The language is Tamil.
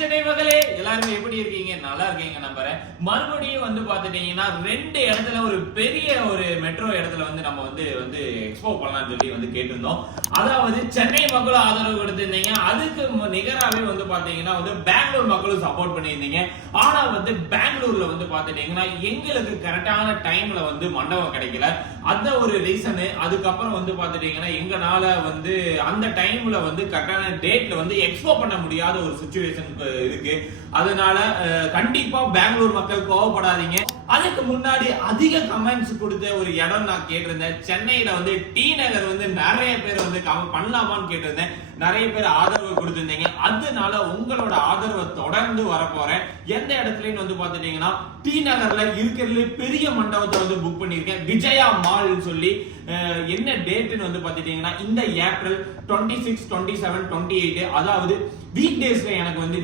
சென்னை மகளே எல்லாரும் எப்படி இருக்கீங்க? நல்லா இருக்கீங்க நம்புறேன். மறுபடியும் வந்து பாத்துட்டீங்கன்னா 2 இடத்துல ஒரு பெரிய ஒரு மெட்ரோ இடத்துல வந்து நம்ம வந்து எக்ஸ்போ பண்ணலாம்னு சொல்லி வந்து கேட்டிருந்தோம். அதாவது சென்னை மக்களும் ஆதரவு கொடுத்திருந்தீங்க. அதுக்கு நிகராவே வந்து பாத்தீங்கன்னா வந்து பெங்களூர் மக்களும் சப்போர்ட் பண்ணியிருந்தீங்க. ஆனா வந்து பெங்களூர்ல வந்து பாத்துட்டீங்கன்னா எங்களுக்கு கரெக்டான டைம்ல வந்து மண்டபம் கிடைக்கல. அந்த ஒரு ரீசன். அதுக்கப்புறம் வந்து பாத்துட்டீங்கன்னா எங்கனால வந்து அந்த டைம்ல வந்து கரெக்டான டேட்ல வந்து எக்ஸ்போ பண்ண முடியாத ஒரு சிச்சுவேஷன் இருக்கு. அதனால கண்டிப்பா பெங்களூர் மக்கள் கோவப்படாதீங்க. அதுக்கு முன்னாடி அதிக கமெண்ட்ஸ் கொடுத்த ஒரு இடம் நான் கேட்டிருந்தேன். சென்னையில வந்து டி நகர் வந்து நிறைய பேர் வந்து கமெண்ட் பண்ணலாமான்னு கேட்டிருந்தேன். நிறைய பேர் ஆதரவு கொடுத்திருந்தீங்க. அதனால உங்களோட ஆதரவை தொடர்ந்து வரப்போறேன். எந்த இடத்துலயும் வந்து பாத்துட்டீங்கன்னா டி நகர்ல இருக்கிறதுல பெரிய மண்டபத்தை வந்து புக் பண்ணிருக்கேன். விஜயா மால் சொல்லி என்ன டேட்னு வந்து பாத்துட்டீங்கன்னா இந்த ஏப்ரல் 26, 27, 28 அதாவது வீக் டேஸ்ல எனக்கு வந்து